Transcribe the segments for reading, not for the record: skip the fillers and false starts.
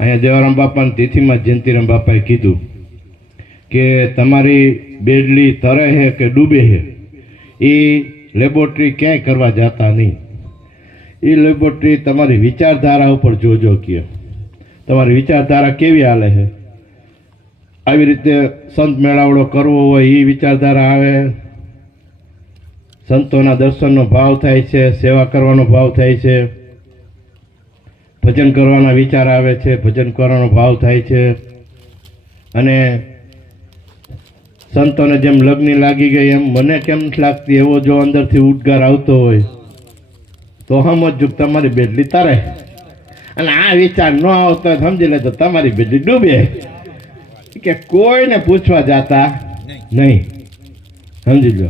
અહીંયા દેવારામ બાપાની તિથિમાં જયંતિરામ બાપાએ કીધું કે તમારી બેડલી તરે છે કે ડૂબે છે એ લેબોરેટરી ક્યાંય કરવા જતા નહીં. એ લેબોરેટરી તમારી વિચારધારા ઉપર જોજો કે તમારી વિચારધારા કેવી હાલે છે. આવી રીતે સંત મેળાવડો કરવો હોય એ વિચારધારા આવે, સંતોના દર્શનનો ભાવ થાય છે, સેવા કરવાનો ભાવ થાય છે, ભજન કરવાના વિચાર આવે છે, ભજન કરવાનો ભાવ થાય છે. અને સંતોને જેમ લગ્ન લાગી ગઈ એમ મને કેમ નથી લાગતી, એવો જો અંદરથી ઉદ્ગાર આવતો હોય તો સમજો તમારી બેડલી તરે. અને આ વિચાર ન આવતો સમજી લે તો તમારી બેડલી ડૂબે. કે કોઈને પૂછવા જતા નહીં. સમજી લો,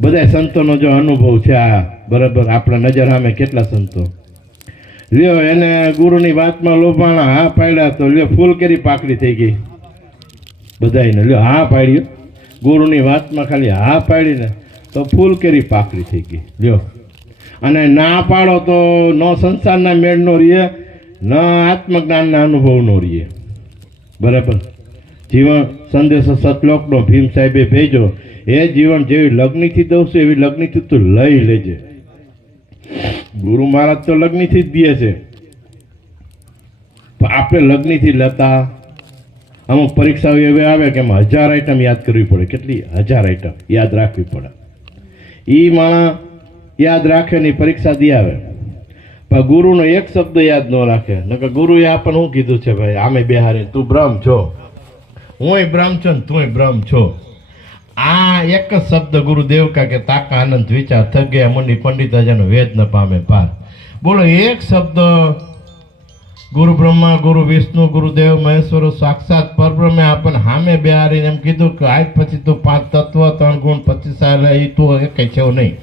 બધા સંતોનો જો અનુભવ છે આ બરાબર. આપણા નજર સામે કેટલા સંતો લ્યો, એને ગુરુની વાતમાં લોભાણા હા પાડ્યા તો લ્યો ફૂલ કેરી પાકડી થઈ ગઈ બધાને. લ્યો હા પાડ્યું, ગુરુની વાતમાં ખાલી હા પાડીને તો ફૂલ કેરી પાકડી થઈ ગઈ. લ્યો, અને ના પાડો તો ન સંસારના મેળનો રહીએ, ન આત્મજ્ઞાનના અનુભવનો રહીએ. બરાબર. જીવન સંદેશો સતલોકનો ભીમ સાહેબે ભેજો, એ જીવન જેવી લગ્નથી દઉં છું એવી લગ્નથી તું લઈ લેજે. ગુરુ મહારાજ તો લગ્નથી જ દે છે, પણ આપણે લગ્નથી લેતા. અમુક પરીક્ષાઓ એવી આવે કે એમાં 1000 આઈટમ યાદ કરવી પડે. કેટલી 1000 આઈટમ યાદ રાખવી પડે. એ માણસ યાદ રાખે ને પરીક્ષા દી આવે, પણ ગુરુનો એક શબ્દ યાદ ન રાખે. નકર ગુરુએ આપણને શું કીધું છે ભાઈ, આમે બેહારી તું બ્રહ્મ છો, હુંય બ્રહ્મ છો ને તુંય બ્રહ્મ છો. આ એક જ શબ્દ ગુરુદેવ કે તાકા આનંદ વિચાર થક ગયા મુનિ પંડિત જેનો વેદ ન પામે પાર. બોલો, એક શબ્દ ગુરુ બ્રહ્મા ગુરુ વિષ્ણુ ગુરુદેવ મહેશ્વર સાક્ષાત પરબ્રહ્મે આપણને સામે બેહારીને એમ કીધું કે આજ પછી તું 5 તત્વ 3 ગુણ 25 એ તું કઈ છે નહીં,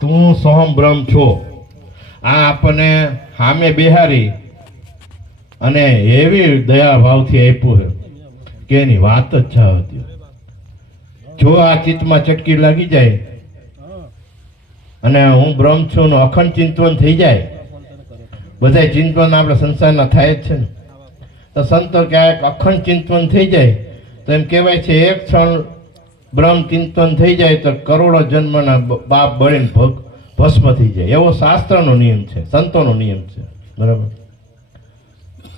તું સોહમ બ્રહ્મ છો. આ આપણને સામે બેહારી અને એવી દયા ભાવથી આપ્યું છે કે એની વાત જ છે. જો આ ચિત્તમાં ચટકી લાગી જાય અને હું બ્રહ્મ છું નું અખંડ ચિંતન થઈ જાય, બધા ચિંતન આપણે સંસારના થાય જ છે ને, તો સંતો ક્યાંક અખંડ ચિંતન થઈ જાય તો એમ કહેવાય છે એક ક્ષણ બ્રહ્મ ચિંતન થઈ જાય તો કરોડો જન્મના બાપ બળીને ભસ્મ થઈ જાય. એવો શાસ્ત્રનો નિયમ છે, સંતોનો નિયમ છે. બરાબર.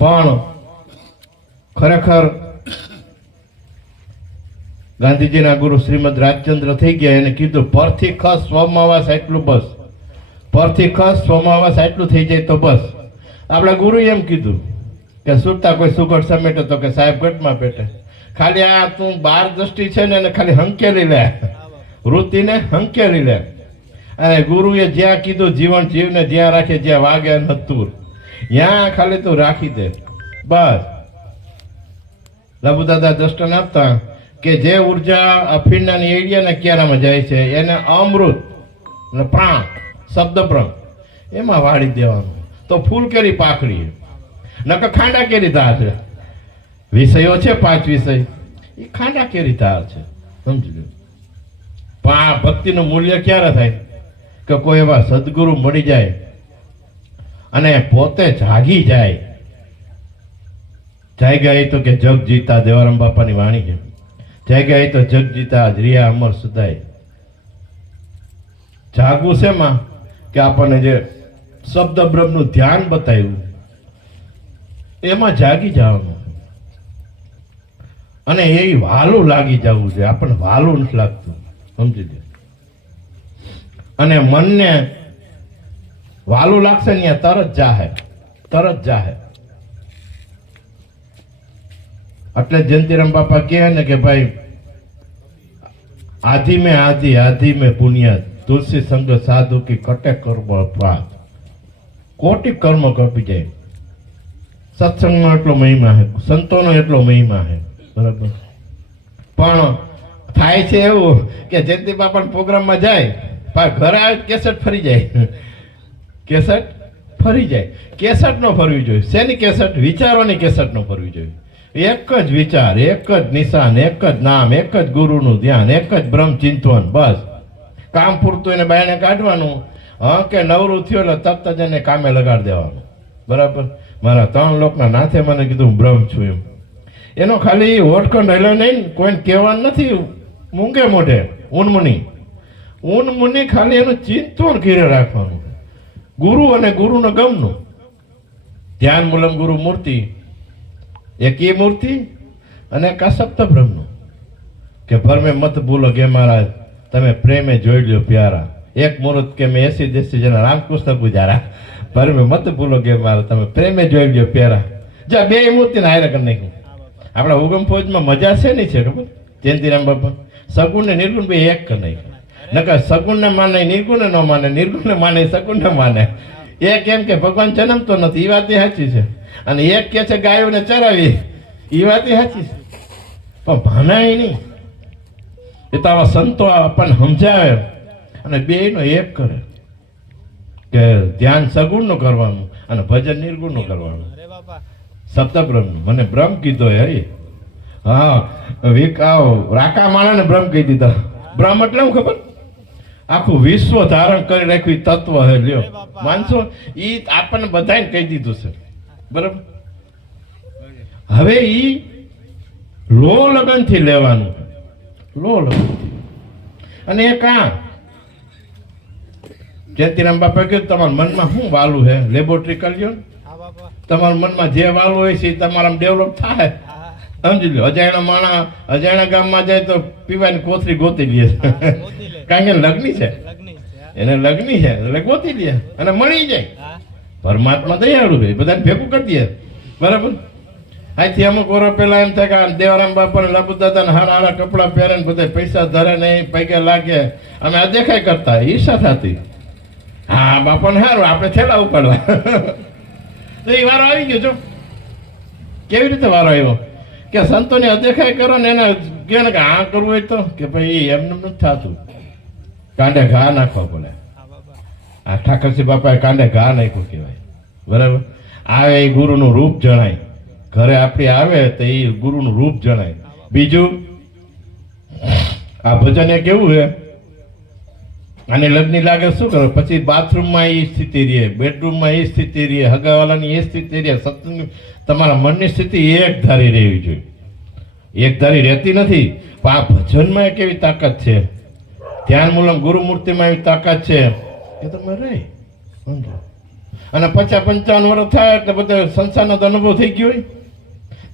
પણ ખરેખર ગાંધીજીના ગુરુ શ્રીમદ રાજચંદ્ર થઈ ગયા, એને કીધું પરથી ખસ સ્વમાવાસ એટલું બસ, પરથી ખસ સ્વમાવાસ એટલું થઈ જાય તો બસ. આપણા ગુરુએ એમ કીધું કે સુરતા કોઈ સુગડ સમેટે તો કે સાહેબ ગઢમાં પેટે. ખાલી આ તું 12 દ્રષ્ટિ છે ને એને ખાલી હંકેલી લે, વૃત્તિને હંકેલી લે. અને ગુરુએ જ્યાં કીધું જીવન જીવને જ્યાં રાખે, જ્યાં વાગે નતું ત્યાં ખાલી તું રાખી દે બસ. લબુ દાદા દ્રષ્ટાંત આપતા કે જે ઉર્જા અફીણના એડિયાના ક્યારામાં જાય છે એને અમૃત અને પ્રાણ શબ્દ બ્રહ્મ એમાં વાળી દેવાનું તો ફૂલ કેરી પાકડી, નકર ખાંડા કેરી ધાર છે. વિષયો છે 5 વિષય, એ ખાંડા કેરી ધાર છે. સમજી લો. પણ આ ભક્તિનું મૂલ્ય ક્યારે થાય કે કોઈ એવા સદગુરુ મળી જાય અને પોતે જાગી જાય. જાગ્યા તો કે જગ જીતા, દેવારામ બાપાની વાણી છે. જાગ્યા તો જગ જીતા રિયા અમર સુધાય. જાગવું છે માં કે આપણને જે શબ્દ બ્રહ્મનું ધ્યાન બતાવ્યું એમાં જાગી જવાનું અને એ વાલું લાગી જવું છે. આપણને વાલું નથી લાગતું. સમજી લે. અને મનને વાલું લાગશે ને તરત જાહે, તરત જાહે. એટલે જયંતિરામ બાપા કહે ને કે ભાઈ આધિ મેં આધિ આધિ મેં પુણ્ય તુલસી સંગ સાધુ કી કટે કર્મ અપરાધ. કોટી કર્મ કપી જાય. સત્સંગનો એટલો મહિમા છે, સંતોનો એટલો મહિમા છે. બરાબર. પણ થાય છે એવું કે જયંતિ બાપા પ્રોગ્રામમાં જાય પણ ઘરે આવે કેસેટ ફરી જાય. કેસેટ ફરી જાય. કેસેટ નો ફરવી જોઈએ. શેની કેસેટ? વિચારોની કેસેટ નો ફરવી જોઈએ. એક જ વિચાર, એક જ નિશાન, એક જ નામ, એક જ ગુરુનું ધ્યાન, એક જ બ્રહ્મ ચિંતન. બસ કામ પૂરતું એને બાયણે કાઢવાનું. હા કે નવરું થયો એટલે તરત જ એને કામે લગાડી દેવાનું. બરાબર. મારા 3 લોકના નાથે મને કીધું હું બ્રહ્મ છું એમ. એનો ખાલી હોટખંડ હેલો નહીં, કોઈને કહેવાનું નથી મૂંગે મોઢે. ઊનમુનિ ખાલી એનું ચિંતન ઘીરે રાખવાનું. ગુરુ અને ગુરુનો ગમનું ધ્યાન મૂલમ ગુરુ મૂર્તિ, એક એ મૂર્તિ અને એક આ સપ્ત બ્રહ્મનું. કે ભરમે મત ભૂલો કે મહારાજ તમે પ્રેમે જોઈ લ્યો પ્યારા, એક મુહૂર્ત કે મેં 80 દેશી જણા રામકૃષ્ણ ગુજારા, ભરમે મત ભૂલો કે મહારાજ તમે પ્રેમે જોઈ લ્યો પ્યારા. જા બે મૂર્તિને હારે કરી નાખ્યું. આપણા ઉગમ ફોજમાં મજા છે નહીં છે ખબર? જયંતિરામ બાપા સગુણ ને નિર્ગુણ બે એક કરી નાખ્યું. નકર સગુણ ને માને નિર્ગુણ ન માને, નિર્ગુણ ને માને સગુણ ને માને. એક એમ કે ભગવાન જન્મતો નથી, એ વાત સાચી છે. અને એક કે છે ગાયોને ચરાવી, એ વાત સાચી છે. પણ ભાનાય નહીં. એ તો આવા સંતો આપણને સમજાવે અને બેયનો એક કરે કે ધ્યાન સગુણનું કરવાનું અને ભજન નિર્ગુણનું કરવાનું. સપ્તબ્રહ્મનું મને બ્રહ્મ કીધો હે. હા, વિકાવ રાકા માણાને બ્રહ્મ કહી દીધા. બ્રહ્મ એટલે શું ખબર? આખું વિશ્વ ધારણ કરી રાખ્યું તત્વ હે. લ્યો માનસો, ઈ આપણને બધાને કહી દીધું છે. બરાબર? હવે ઈ લો લગન થી લેવાનું. લો લગન અને એ કાં જયંતિરામ બાપા કહ્યું તમારા મનમાં શું વાલું છે લેબોરેટરી કરજો. તમારા મનમાં જે વાલું હોય છે તમારા ડેવલપ થાય. સમજી લો. અજાણ્યા ગામમાં જાય તો પીવાની કોથરી ગોતી લે. કારણ કે લગ્ની છે, એને લગ્ની છે એટલે ગોતી લે અને મળી જાય. પરમાત્મા દયાળુ ભાઈ, બધાને ભેગું કરી દે. બરાબર? અહીંથી અમુક વર્ષ પેલા એમ થાય કે દેવરામ બાપા ને લાબુ દાદા ને હારા હારા કપડા પહેરે ને બધા પૈસા ધરે ને પૈકે લાગે, અમે આ દેખાય કરતા ઈર્ષા થતી. હા બાપાને સારું, આપણે થેલા ઉપાડવા. તો એ વારો આવી ગયો. જો કેવી રીતે વારો આવ્યો કે સંતોને અદેખાય કરો ને એને કહે ને કે આ કરવું હોય તો કે ભાઈ એમને નથી થતું, કાંડે ઘા નાખવા પડે. આ ઠાકરસિંહ બાપાએ કાંડે ઘા નાખ્યું કહેવાય. બરાબર? આવે એ ગુરુનું રૂપ જણાય. ઘરે આપણી આવે તો એ ગુરુનું રૂપ જણાય. બીજું આ ભજન એ કેવું છે, આને લગ્ન લાગે શું કરો પછી બાથરૂમમાં એ સ્થિતિ રહે, બેડરૂમમાં એ સ્થિતિ રહે, હગાવાલાની એ સ્થિતિ રહે. સત્સંગ તમારા મનની સ્થિતિ એક ધારી રહેવી જોઈએ. એક ધારી રહેતી નથી. પણ આ ભજનમાં એક એવી તાકાત છે, ધ્યાન મૂલમ ગુરુ મૂર્તિમાં એવી તાકાત છે કે તમે રહી સમજો. અને 50-55 વર્ષ થાય એટલે બધા સંસારનો તો અનુભવ થઈ ગયો હોય.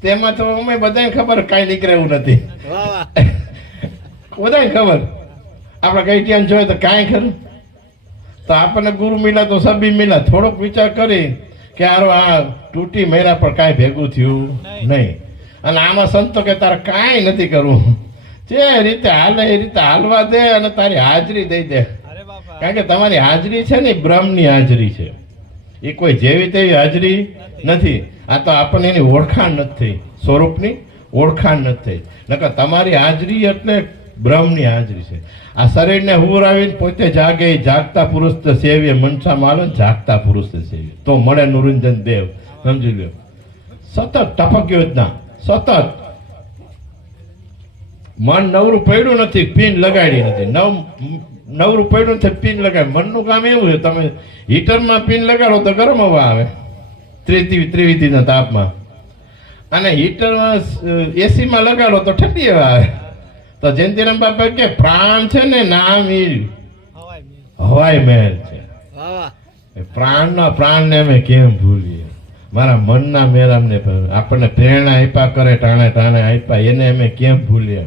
તેમાં તો અમે બધાને ખબર કાંઈ નીકળે એવું નથી. બધાને ખબર આપણે કઈ ત્યાં જોઈએ તો કાંઈ ખરું. તો આપણને ગુરુ મિલા તો સબી મિલા. થોડોક વિચાર કરી કે હારો આ તૂટી મહિના પર કાંઈ ભેગું થયું નહીં. અને આમાં સંતો કે તારે કાંઈ નથી કરવું, જે રીતે હાલે એ રીતે હાલવા દે અને તારી હાજરી દઈ દે. કારણ કે તમારી હાજરી છે ને બ્રહ્મની હાજરી છે, એ કોઈ જેવી તેવી હાજરી નથી. આ તો આપણને એની ઓળખાણ નથી થઈ, સ્વરૂપની ઓળખાણ નથી થઈ. નકર તમારી હાજરી એટલે બ્રહ્મની હાજરી છે. આ શરીરને હુરાવીને પોતે જાગે, જાગતા પુરુષ તો સેવીએ. મનસામાં આવે ને જાગતા પુરુષ તો સેવીએ તો મળે નિરંજન દેવ. સમજી લો. સતત ટપક યોજના, સતત મન નવરું પડ્યું નથી, પિન લગાડી નથી. નવરું પડ્યું નથી, પિન લગાડ. મનનું કામ એવું છે, તમે હીટરમાં પિન લગાડો તો ગરમ હવા આવે 33 તાપમાં, અને હીટરમાં એસીમાં લગાડો તો ઠંડી હવા આવે. તો જયંતિરામ બાપા કે પ્રાણ છે ને નામ ઈ હવાઈ મહેલ છે. પ્રાણને અમે કેમ ભૂલીએ? મારા મનના મેરામને આપણને પ્રેરણા આપ્યા કરે, ટાણે ટાણે આપ્યા, એને અમે કેમ ભૂલીએ?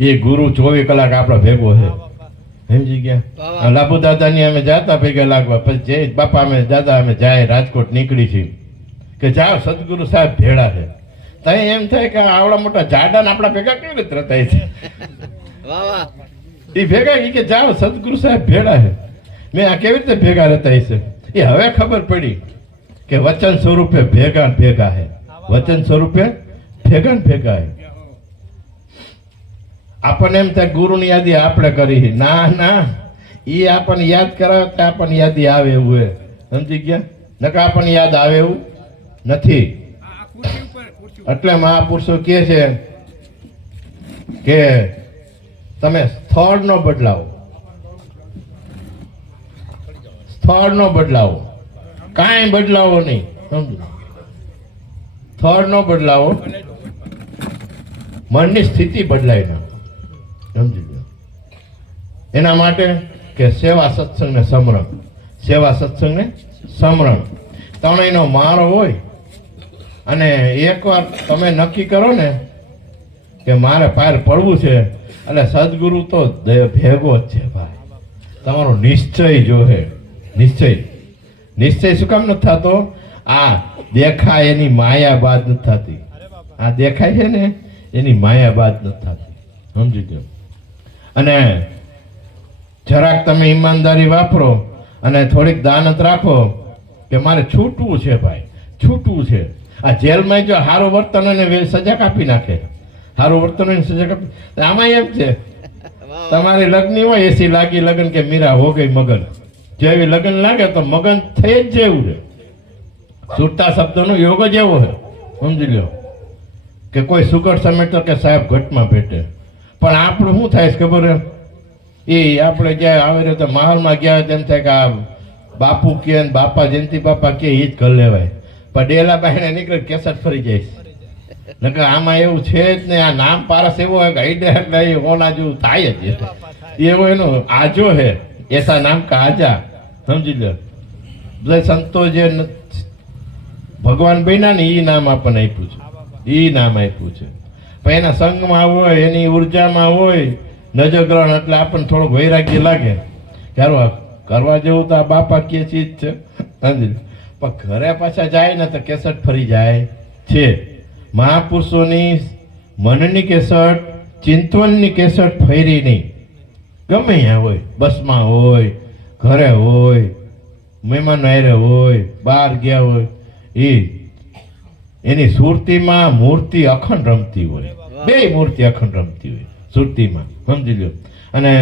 એ ગુરુ 24 કલાક આપડે ભેગો છે. સમજી ગયા? લાભુ દાદા ની અમે જાતા ભેગા લાગવા. પછી જય બાપા અમે દાદા અમે જાય રાજકોટ નીકળી છીએ કે જાઓ સદગુરુ સાહેબ ભેળા છે. તઈ એમ થાય કે આવડા મોટા જાડા આપડા ભેગા કેવી રીતે રતાય છે? એ ભેગા કે જાઓ સદગુરુ સાહેબ ભેળા છે. મેં આ કેવી રીતે ભેગા રતાય છે? એ હવે ખબર પડી કે વચન સ્વરૂપે ભેગા ભેગા છે. વચન સ્વરૂપે ભેગા ભેગા છે. આપણને એમ થાય ગુરુની યાદી આપણે કરી. ના ના, એ આપણને યાદ કરાવે તો આપણને યાદી આવે એવું હે. સમજી ગયા? નકર આપણને યાદ આવે એવું નથી. એટલે મહાપુરુષો કહે છે કે તમે સ્થળ નો બદલાવો, સ્થળ નો બદલાવો, કાંઈ બદલાવો નહીં. સમજો, સ્થળ ન બદલાવો, મનની સ્થિતિ બદલાઈ નાખો. સમજી લો. એના માટે કે સેવા સત્સંગ ને સમરણ, સેવા સત્સંગ ને સમરણ ત્રણેયનો મારો હોય. અને એકવાર તમે નક્કી કરો ને કે મારે પાર પડવું છે, એટલે સદગુરુ તો ભેગો જ છે ભાઈ. તમારો નિશ્ચય જોહે. નિશ્ચય શું કામ નથી થતો? આ દેખાય એની માયા બાદ નથી થતી. આ દેખાય છે ને એની માયા બાદ નથી થતી. સમજી લો. અને જરાક તમે ઈમાનદારી વાપરો અને થોડીક દાનત રાખો કે મારે છૂટવું છે ભાઈ, છૂટવું છે. આ જેલમાં જો સારું વર્તન અને સજા કાપી નાખે, સારું વર્તન અને સજા કાપી. આમાં એમ છે, તમારી લગ્ન હોય એસી લાગી લગ્ન કે મીરા હો ગઈ મગન, જેવી લગ્ન લાગે તો મગન થઈ જ જેવું છે. છૂટતા શબ્દનો યોગ જ એવો છે. સમજી લો કે કોઈ સુગર સમેટો કે સાહેબ ઘટમાં ભેટે. પણ આપણું શું થાય છે ખબર? એ આપણે જ્યાં આવે તો મહાલમાં ગયા તેમ થાય કે આ બાપુ કે બાપા જયંતિ બાપા કે એ જ કરી લેવાય. પણ ડેલા બાઈને નીકળે કેસટ ફરી જાય. નકર આમાં એવું છે જ નહીં. આ નામ પારસ એવો હોય કે આઈડે એટલે એ ઓના જેવું થાય જ. એવો એનો આજો હે, એસા નામ કા આજા. સમજી લો. બધા સંતો જે ભગવાન બન્યા ને એ નામ આપણને આપ્યું છે, એ નામ આપ્યું છે. પણ એના સંગમાં હોય, એની ઉર્જામાં હોય નજરગ્રહણ, એટલે આપણને થોડુંક વૈરાગ્ય લાગે. કરવા જેવું તો આ બાપા કે ચીજ છે. સમજી લો. પણ ઘરે પાછા જાય ને તો કેસટ ફરી જાય છે. મહાપુરુષોની મનની કેસટ, ચિંતવનની કેસટ ફરી નહીં. ગમે ત્યાં હોય, બસમાં હોય, ઘરે હોય, મહેમાન હારે હોય, બહાર ગયા હોય, એની સુરતીમાં મૂર્તિ અખંડ રમતી હોય. બે મૂર્તિ અખંડ રમતી હોય સુરતીમાં. સમજી લો. અને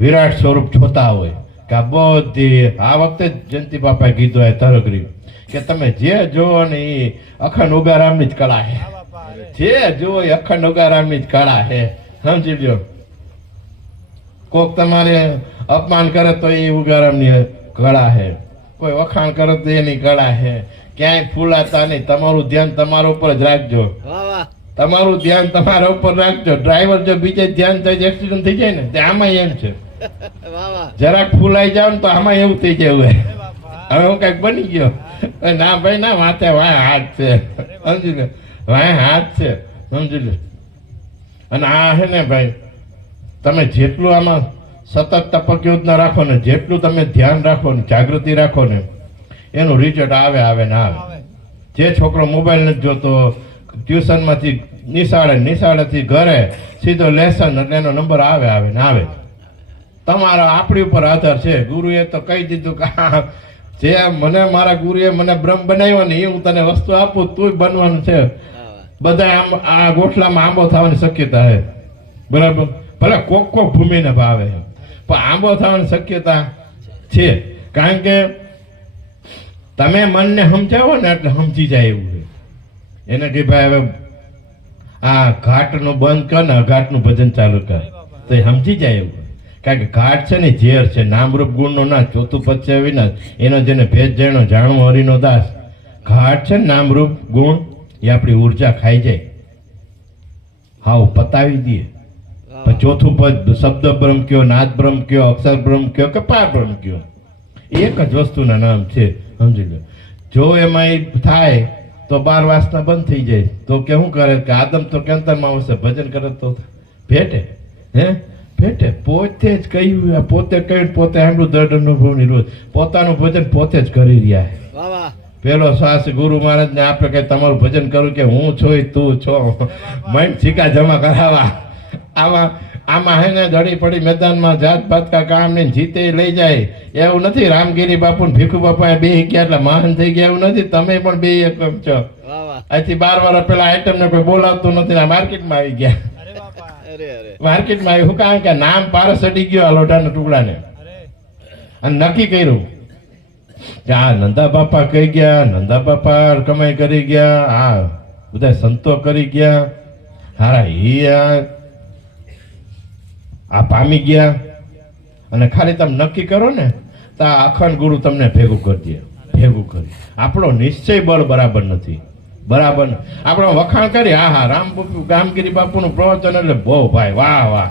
વિરાટ સ્વરૂપ જોતા હોય કે આ બધી. આ વખતે જયંતિ બાપાએ કીધું એ તરગરી કે તમે જે જુઓ ને એ અખંડ ઉગારામની જ કળા છે. જે જુઓ એ અખંડ ઉગારામની જ કળા છે. સમજી લો. કોક તમારે અપમાન કરે તો એ ઉગારામની કળા છે, કોઈ વખાણ કરે તો એની કળા છે. ક્યાંય ફૂલાતા નહીં. તમારું ધ્યાન તમારા ઉપર જ રાખજો. તમારું ધ્યાન તમારા ઉપર રાખજો. ડ્રાઈવર જો બીજે ધ્યાન થઈ જાય એક્સિડન્ટ થઈ જાય ને, તે આમાં એમ છે. જરાક ફૂલાઈ જાવ ને તો આમાં એવું થઈ જાય. હવે હું કઈક બની ગયો. ના ભાઈ ના, માથે વાય હાથ છે. સમજી લો, વાય હાથ છે. સમજી લો. અને આ છે ને ભાઈ, તમે જેટલું આમાં સતત ટપક યોજના રાખો ને, જેટલું તમે ધ્યાન રાખો ને, જાગૃતિ રાખો ને, એનું રિઝલ્ટ આવે ને આવે. જે છોકરો મોબાઈલ નથી જોતો, ટ્યુશનમાંથી નિશાળેથી ઘરે સીધો લેસન, એટલે એનો નંબર આવે ને આવે. તમારો આપણી ઉપર આધાર છે. ગુરુએ તો કહી દીધું કે જે મને મારા ગુરુએ મને બ્રહ્મ બનાવ્યો ને એ હું તને વસ્તુ આપું, તું બનવાનું છે. બધા આમ આ ગોઠલામાં આંબો થવાની શક્યતા છે. બરાબર? ભલે કોક ભૂમિને ભાવે, પણ આંબો થવાની શક્યતા છે. કારણ કે તમે મનને સમજાવો ને એટલે સમજી જાય એવું છે. એને કે ભાઈ હવે આ ઘાટનું બંધ કર ને અઘાટનું ભજન ચાલુ કર, તો એ સમજી જાય એવું. કારણ કે ઘાટ છે ને ઝેર છે, નામરૂપ ગુણનો નાશ, ચોથું પદ છે વિનાશ, એનો જેને ભેદ જાણ્યો જાણવો હરિનો દાસ. ઘાટ છે ને નામરૂપ ગુણ, એ આપણી ઉર્જા ખાઈ જાય, હાવ પતાવી દે. ચોથું પદ શબ્દ બ્રહ્મ કયો, નાદ બ્રહ્મ કયો, અક્ષર બ્રહ્મ કયો કે પાર બ્રહ્મ કયો, એક જ વસ્તુના નામ છે. સમજી લો. જો એમાં થાય તો 12 વાસના બંધ થઈ જાય. તો કે શું કરે કે આદમ તો કેંતરમાં આવશે, ભજન કરે તો ભેટે. ભેટે. પોતે જ કહ્યું, પોતે કહ્યું, પોતે સાંભળ્યું દર્દ અનુભવની રોજ પોતાનું ભજન પોતે જ કરી રહ્યા. પેલો શ્વાસ ગુરુ મહારાજ ને આપણે કઈ તમારું ભજન કરું કે હું છો તું છો, મન સિક્કા જમા કરાવવા. આમાં હે ને દડી પડી મેદાનમાં જાત પાત કા કામ ને જીતે લઈ જાય એવું નથી. રામગીરી બાપુ ને ભીખુ બાપા બે ગયા એટલે મહાન થઈ ગયા એવું નથી. તમે પણ બે એકમ છો. આજથી 12 વર્ષ પેલા આઈટમ ને કોઈ બોલાવતું નથી, માર્કેટમાં આવી ગયા. માર્કેટમાં આવી શું કારણ કે નામ પારસ અડી ગયો આ લોઢાના ટુકડાને. અને નક્કી કર્યું કે આ નંદા બાપા કહી ગયા, નંદા બાપા કમાઈ કરી ગયા, આ બધા સંતો કરી ગયા, હારા આ પામી ગયા. અને ખાલી તમે નક્કી કરો ને તો આ અખંડ ગુરુ તમને ભેગું કરી દે. ભેગું કરી. આપણો નિશ્ચય બળ બરાબર નથી. બરાબર આપણે વખાણ કરી, હા હા રામ ગામગીરી બાપુનું પ્રવચન એટલે બહુ ભાઈ વાહ વાહ.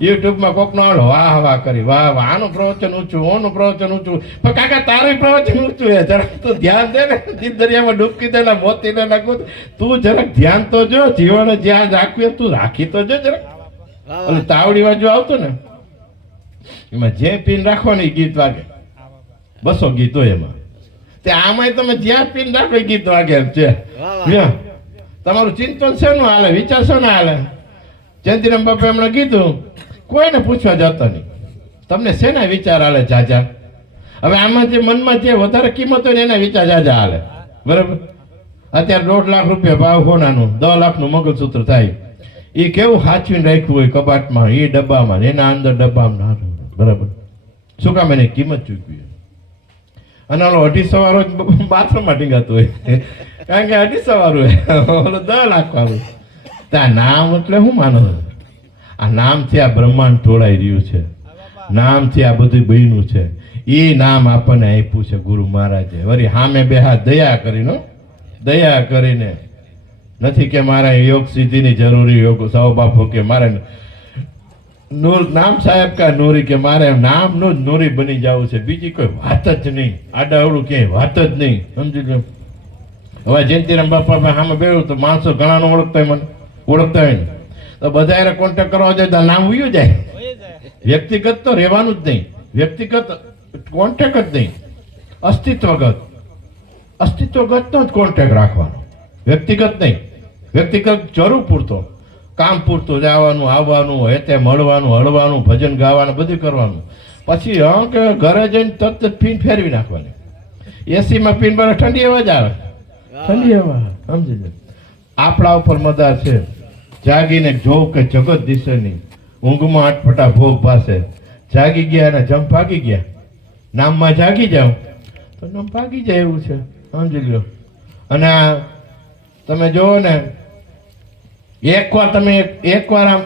યુટ્યુબમાં કોકનો આલો વાહ વાહ કરી, વાહ વાહ આનું પ્રવચન ઊંચું, ઓનું પ્રવચન ઊંચું. પણ કાકા તારું પ્રવચન ઊંચું હે, જરાક તું ધ્યાન દે ને, દિલ દરિયામાં ડૂબકી દે ને, મોતી ને નાખું. તું જરાક ધ્યાન તો જો, જીવન જ્યાં રાખવું તું રાખી તો જો જરાક. અને તાવડી બાજુ આવતો ને એમાં જે પીન રાખવાની ગીત વાગે, 200 ગીતો એમાં. તે આમાંય તમે જ્યાં પીન રાખો ગીત વાગે એમ છે. તમારું ચિંતન શેનું હાલે, વિચાર શેનો હાલે? જયંતિરામ બાપા એમણે કીધું કોઈને પૂછવા જતો નહીં, તમને શેના વિચાર હાલે જાજા. હવે આમાં જે મનમાં જે વધારે કિંમત હોય ને એના વિચાર જાજા હાલે. બરાબર. અત્યારે 1.5 લાખ રૂપિયા ભાવ હોનાનું, 10 લાખનું મંગળસૂત્ર થાય. એ કેવું સાચવીને રાખ્યું હોય કબાટમાં, એ ડબ્બામાં, એના અંદર ડબ્બામાં. બરાબર. શું કામ એની કિંમત ચૂકવી? અને ઓલો 250 વાળો બાથરૂમમાં ટીંગાતું હોય, કારણ કે 250 વાળું હોય, ઓલો 10 લાખ વાળું. ત્યાં નામ એટલે શું માનો? આ નામથી આ બ્રહ્માંડ ઢોળાઈ રહ્યું છે, નામથી આ બધું બન્યું છે. એ નામ આપણને આપ્યું છે ગુરુ મહારાજે. વળી સામે બે હાથ દયા કરીને, દયા કરીને. નથી કે મારે યોગ સિદ્ધિની જરૂરી, યોગ સૌ બાપુ કે મારે નૂર નામ સાહેબ કા નૂરી, કે મારે નામનું જ નૂરી બની જવું છે, બીજી કોઈ વાત જ નહીં. આડાવડું ક્યાંય વાત જ નહીં. સમજી લો. હવે જયંતિરામ બાપા સામે બેઠું તો માણસો ઘણા નો ઓળખતા હોય, મને ઓળખતા હોય ને તો બધા કોન્ટેક્ટ કરવા જાય તો નામ ઉયું જાય. વ્યક્તિગત તો રહેવાનું જ નહીં, વ્યક્તિગત કોન્ટેક્ટ જ નહીં, અસ્તિત્વગત, અસ્તિત્વગત નો જ કોન્ટેક્ટ રાખવાનો, વ્યક્તિગત નહીં. વ્યક્તિગત જરૂર પૂરતો, કામ પૂરતું જવાનું આવવાનું, હેતે મળવાનું, હળવાનું, ભજન ગાવાનું, બધું કરવાનું. પછી કે ઘરે જઈને તરત પીન ફેરવી નાખવાની. એસીમાં પીન બને ઠંડી હવા જ આવે, ઠંડી હવા. સમજી લો. આપણા ઉપર મદાર છે. જાગીને જોવ કે જગત દિશે નહીં, ઊંઘમાં અટપટા ભોગ પાસે. જાગી ગયા અને જમ ભાગી ગયા. નામમાં જાગી જાવ તો નામ ભાગી જાય એવું છે. સમજી લો. અને તમે જોવો ને, એકવાર તમે એકવાર આમ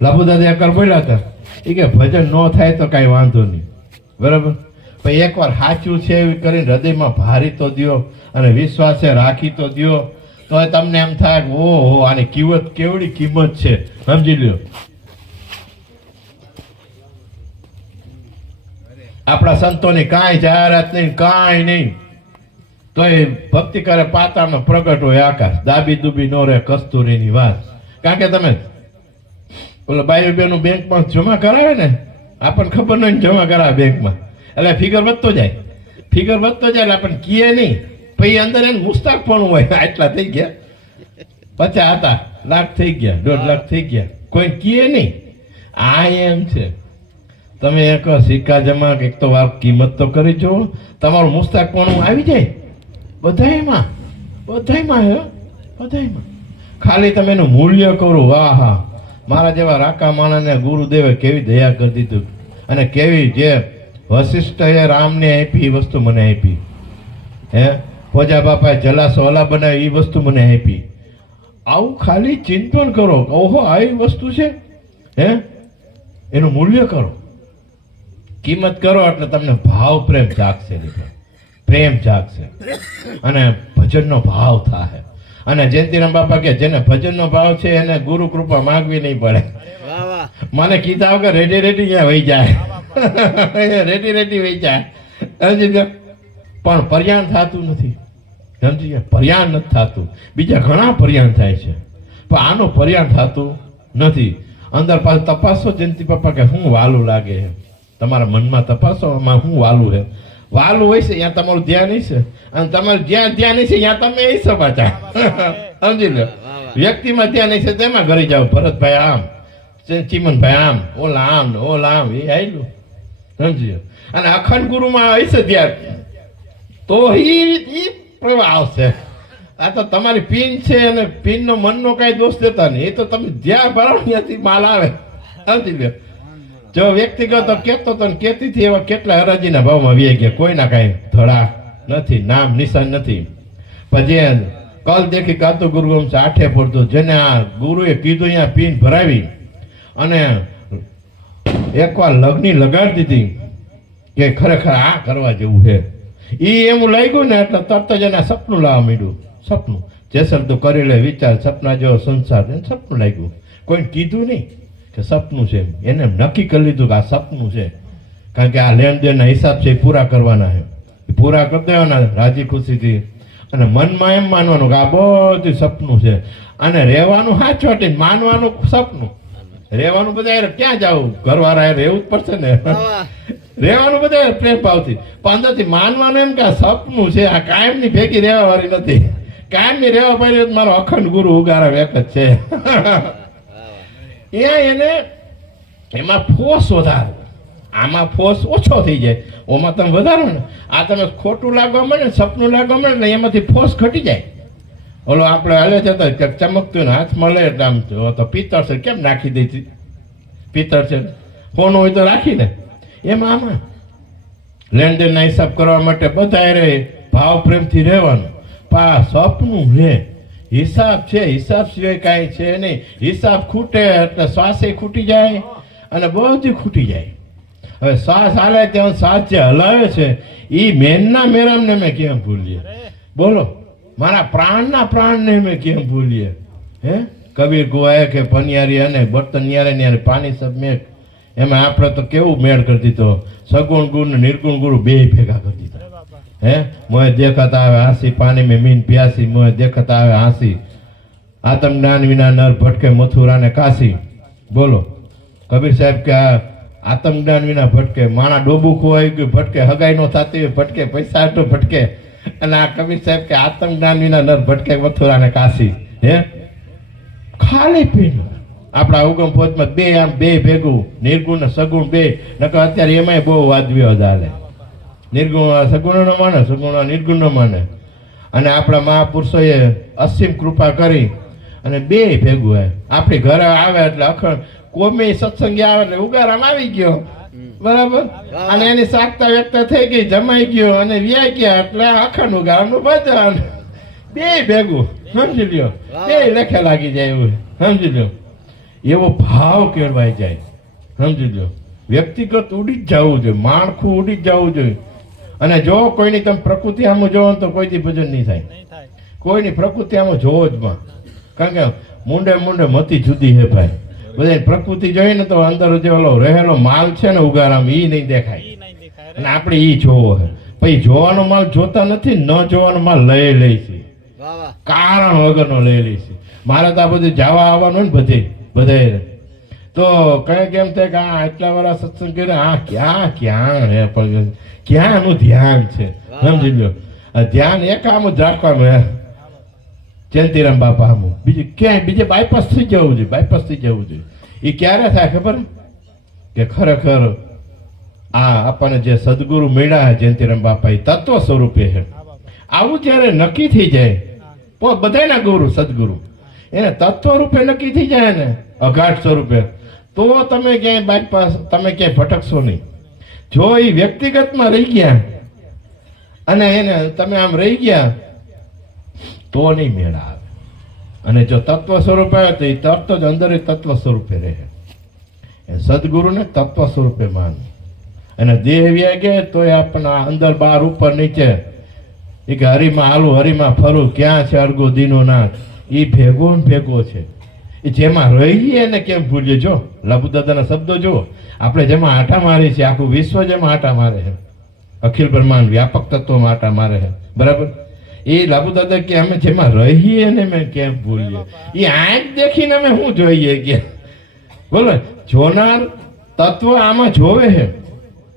લાભુદાદા એકવાર બોલ્યા હતા, એ કે ભજન ન થાય તો કાંઈ વાંધો નહીં. બરાબર. પણ એકવાર સાચું છે એવી કરીને હૃદયમાં ભારી તો દ્યો અને વિશ્વાસે રાખી તો દ્યો, તો તમને એમ થાય કે ઓહો આની કિંમત કેવડી કિંમત છે. સમજી લ્યો. આપણા સંતોની કાંઈ જાહેરાત નહીં, કાંઈ નહીં, તો એ ભક્તિ કરે પાતાળમાં પ્રગટ હોય આકાશ. દાબી દુબી નો રહે કસ્તુરીની વાત. કારણ કે તમે ઓલો બાઈ બેનું બેંકમાં જમા કરાવે ને, આપણને ખબર નહીં જમા કરાવે બેંકમાં, એટલે ફિગર વધતો જાય, ફિગર વધતો જાય એટલે આપણને કીએ નહીં. પછી અંદર એને મુસ્તાક પણ હોય, આટલા થઈ ગયા, 50 હતા, લાખ થઈ ગયા, 1.5 લાખ થઈ ગયા, કોઈ કીએ નહીં. આ એમ છે. તમે એક સિક્કા જમા એક તો વાર કિંમત તો કરી જો, તમારું મુસ્તાક પણ આવી જાય. બધાયમાં, બધાયમાં હે, બધાયમાં. ખાલી તમે એનું મૂલ્ય કરો. વાહ હા, મારા જેવા રાકા માણસને ગુરુદેવે કેવી દયા કરી દીધું, અને કેવી જે વશિષ્ઠએ રામને આપી એ વસ્તુ મને આપી. હે ખોજા બાપાએ જલાસો અલા બનાવી એ વસ્તુ મને આપી. આવું ખાલી ચિંતન કરો, ઓહો આવી વસ્તુ છે, હે એનું મૂલ્ય કરો, કિંમત કરો, એટલે તમને ભાવ પ્રેમ જાગશે, પ્રેમ જાગશે અને ભજનનો ભાવ થાય. અને જયંતિરામ બાપા કે જેને ભજનનો ભાવ છે એને ગુરુ કૃપા માંગવી નહીં પડે. મને કીધા વગર રેડી રેડી ત્યાં વહી જાય, રેડી રેડી વહી જાય. પણ પર્યાણ થતું નથી. સમજી ગયા? પર્યાણ નથી થતું. બીજા ઘણા પર્યાણ થાય છે, પણ આનું પર્યાણ થતું નથી. અંદર પાછું તપાસો જયંતિ બાપા કે શું વાલું લાગે છે, તમારા મનમાં તપાસો આમાં શું વાલું છે. વાલું હોય છે ત્યાં તમારું ધ્યાન નહીં છે, અને તમારું જ્યાં ધ્યાન નહીં છે ત્યાં તમે એ સમાચાર. સમજી લો. વ્યક્તિમાં ધ્યાન નહીં છે તેમાં ઘરે જાઓ, ભરતભાઈ આમ, ચીમનભાઈ આમ, ઓલા આમ ને ઓલા આમ, એ આવેલું. સમજી. અને અખંડ ગુરુમાં હશે ધ્યાન તો એ પ્રવાહ આવશે. આ તો તમારી પિન છે અને પિનનો મનનો કાંઈ દોષ દેતા નહીં, એ તો તમે જ્યાં ભરાવો ત્યાંથી માલ આવે. સમજી લો. જો વ્યક્તિગત કેતો તો કેતીથી એવા કેટલા હરાજીના ભાવમાં વી ગયા, કોઈના કાંઈ ધડા નથી, નામ નિશાન નથી. પછી કલ દેખી કાતો ગુરુ છે આઠે પડતું, જેને આ ગુરુએ કીધું અહીંયા પીન ભરાવી અને એકવાર લગ્ની લગાડી દીધી, કે ખરેખર આ કરવા જેવું છે. એ એમ લાગ્યું ને એટલે તરત જ એના સપનું લાવવા માંડ્યું. સપનું જેસલ તું કરી લે વિચાર, સપના જેવો સંસાર. એને સપનું લાગ્યું, કોઈને કીધું નહીં કે સપનું છે. એને નક્કી કરી લીધું કે આ સપનું છે, કારણ કે આ લેણદેણના હિસાબ છે એ પૂરા કરવાના છે. એ પૂરા કરી દેવાના રાજી ખુશીથી, અને મનમાં એમ માનવાનું કે આ બધું સપનું છે. અને રહેવાનું હાચવાટી, માનવાનું સપનું. રહેવાનું બધા ક્યાં જવું, ઘરવાળા રહેવું જ પડશે ને. રહેવાનું બધા પ્રેમ ભાવથી, પણ અંદરથી માનવાનું એમ કે આ સપનું છે, આ કાયમની ભેગી રહેવા વાળી નથી. કાયમની રહેવા પાડી મારો અખંડ ગુરુ ઉગારા એક જ છે. એને એમાં ફોર્સ વધારે, આમાં ફોર્સ ઓછો થઈ જાય. ઓમાં તમે વધારો ને, આ તમે ખોટું લાગવા મળે, સપનું લાગવા મળે ને એમાંથી ફોર્સ ઘટી જાય. ઓલો આપણે હાલે છે તો ચમકતું ને હાથમાં લે એટલે આમ તો પિત્તળ છે કેમ નાખી દઈ, પિત્તળ છે સોનું હોય તો રાખીને. એમાં આમાં લેણદેણના હિસાબ કરવા માટે બધા રે ભાવ પ્રેમથી રહેવાનું. પા સપનું છે, હિસાબ છે, હિસાબ સિવાય કાંઈ છે નહીં. હિસાબ ખૂટે એટલે શ્વાસે ખૂટી જાય અને બધું ખૂટી જાય. હવે શ્વાસ હાલે ત્યાં શ્વાસ જે હલાવે છે એ મેનના મેરામને મેં કેમ ભૂલીએ? બોલો, મારા પ્રાણના પ્રાણને મેં કેમ ભૂલીએ? હે કબીર ગોવાએ કે પનિયારી અને બર્તન ન્યારે ન્યારે પાણી સબ મેં. એમાં આપણે તો કેવું મેળ કરી દીધો, સગુણ ગુરુ ને નિર્ગુણ ગુરુ બે ભેગા કરી દીધા. હે મોએ દેખાતા આવે હાંસી, પાણી મેં મીન પ્યાસી. મોએ દેખાતા આવે હાંસી, આત્મ જ્ઞાન વિના નર ભટકે મથુરા ને કાશી. બોલો, કબીર સાહેબ કે આત્મ જ્ઞાન વિના ભટકે, માણા ડોબું ખોવાઈ ગયું ભટકે, હગાઈ નો થતી હોય ભટકે, પૈસા તો ભટકે. અને આ કબીર સાહેબ કે આત્મ જ્ઞાન વિના નર ભટકે મથુરા ને કાશી. હે ખાલી પીનું આપણા ઉગમ ફોજમાં બે આમ બે ભેગું, નિર્ગુણ ને સગુણ બે. નકર અત્યારે એમાંય બહુ વાદવીઓ ચાલે. નિર્ગુણ સગુણ નો માને, સગુણ નિર્ગુણ નો માને. અને આપણા મહાપુરુષોએ અસીમ કૃપા કરી અને બે ભેગું હોય. આપણી ઘરે આવે એટલે અખંડ કોમી સત્સંગી આવે એટલે ઉગારામ આવી ગયો, બરાબર. અને એની સાકતા વ્યક્તા થઈ ગઈ, જમાઈ ગયો અને વ્યાઈ ગયા એટલે અખંડ ઉગારામનું ભજન બે ભેગું. સમજી લ્યો, બે લેખે લાગી જાય એવું. સમજી લ્યો, એવો ભાવ કેળવાઈ જાય. સમજી લો, વ્યક્તિગત ઉડી જ જવું જોઈએ, માળખું ઉડી જ જવું જોઈએ. અને જો કોઈની તમે પ્રકૃતિ આમાં જોવો તો કોઈથી ભજન નહીં થાય. કોઈની પ્રકૃતિ આમાં જોવો જ માં, કારણ કે મુંડે મુંડે મતી જુદી હે ભાઈ. બધા પ્રકૃતિ જોઈને તો અંદર જે ઓલો રહેલો માલ છે ને ઉગારામ ઈ નહીં દેખાય, અને આપણે ઈ જોવો છે. પછી જોવાનો માલ જોતા નથી, ન જોવાનો માલ લઈ લે છે, કારણ વગરનો લઈ લે છે. મારે તો આ બધું જવા આવવાનું ને બધે તો કઈ કેમ થાય કે આ એટલા વાળા સત્સંગ કરે, આ ક્યાં હે, પણ ક્યાંનું ધ્યાન છે. સમજી લો, ધ્યાન એક આમ જ રાખવાનું હે, જયંતિરામ બાપા આમ. બીજું ક્યાંય બીજે બાયપાસ થઈ જવું જોઈએ, બાયપાસ થઈ જવું જોઈએ. એ ક્યારે થાય ખબર કે ખરેખર આ આપણને જે સદગુરુ મળ્યા છે જયંતિરામ બાપા, એ તત્વ સ્વરૂપે છે. આવું જયારે નક્કી થઈ જાય, બધાના ગુરુ સદગુરુ એને તત્વ રૂપે નક્કી થઈ જાય ને, અઘાટ સ્વરૂપે, તો તમે ક્યાંય બાયપાસ, તમે ક્યાંય ભટકશો નહીં. જો એ વ્યક્તિગતમાં રહી ગયા અને એને તમે આમ રહી ગયા તો નહીં મેળ આવે. અને જો તત્વ સ્વરૂપે આવે તો એ તરત જ અંદર તત્વ સ્વરૂપે રહે. સદગુરુને તત્વ સ્વરૂપે માન. અને દેહ વ્યા ગયા તો એ આપણા અંદર બહાર ઉપર નીચે એ કે હરીમાં હાલું હરીમાં ફરું, ક્યાં છે અડગો દીનો નાથ. એ ભેગો ને ભેગો છે. એ જેમાં રહીએ એને કેમ ભૂલીએ? જો લાભુ દાદાના શબ્દો જુઓ, આપણે જેમાં આટા મારીએ છીએ, આખું વિશ્વ જેમાં આટા મારે છે, અખિલ બ્રહ્માંડ વ્યાપક તત્વમાં આટા મારે છે, બરાબર. એ લાભુ દાદા કે અમે જેમાં રહીએ ને મેં કેમ ભૂલીએ? એ આંખ દેખીને અમે શું જોઈએ કે બોલો, જોનાર તત્વ આમાં જોવે છે.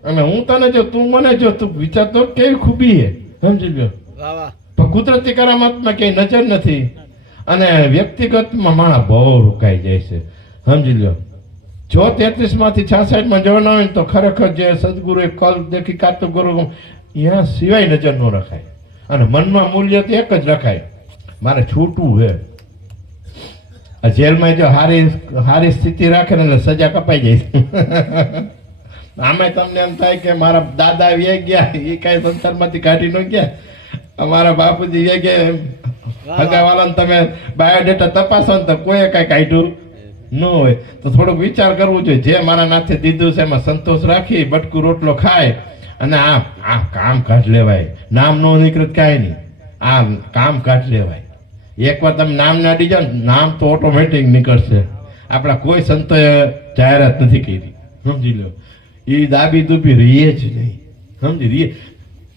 અને હું તને જો, તું મને જો, તું વિચાર તો કેવી ખૂબી છે. સમજી લો, પણ કુદરતી કરામતમાં કઈ નજર નથી. અને વ્યક્તિગતમાં માણસ બહુ રોકાઈ જાય છે. સમજી લો, જો 33 માંથી 66 જવાના હોય ને તો ખરેખર જે સદગુરુ કલ દેખી કાતો ગુરુ અહીંયા સિવાય નજર ન રખાય. અને મનમાં મૂલ્ય તો એક જ રખાય, મારે છૂટવું છે. જેલમાં જો હારી સ્થિતિ રાખે ને એટલે સજા કપાઈ જાય. આમે તમને એમ થાય કે મારા દાદા વે ગયા, એ કઈ સંસારમાંથી કાઢી ન ગયા, અમારા બાપુજી વે ગયા. હગાવાળાને તમે બાયોડેટા તપાસો ને તો કોઈ કઈ કાઢ્યું ન હોય તો થોડોક વિચાર કરવો જોઈએ. જે મારા નાથે દીધું છે એમાં સંતોષ રાખી બટકું રોટલો ખાય અને આ કામ કાઢ લેવાય, નામ નો નીકળે કાંઈ નહીં, આ કામ કાઢ લેવાય. એકવાર તમે નામ નાડી જાઓ નામ તો ઓટોમેટિક નીકળશે. આપણા કોઈ સંતોએ જાહેરાત નથી કરી, સમજી લો. એ દાબી દૂબી રહીએ જ નહીં, સમજી રહીએ.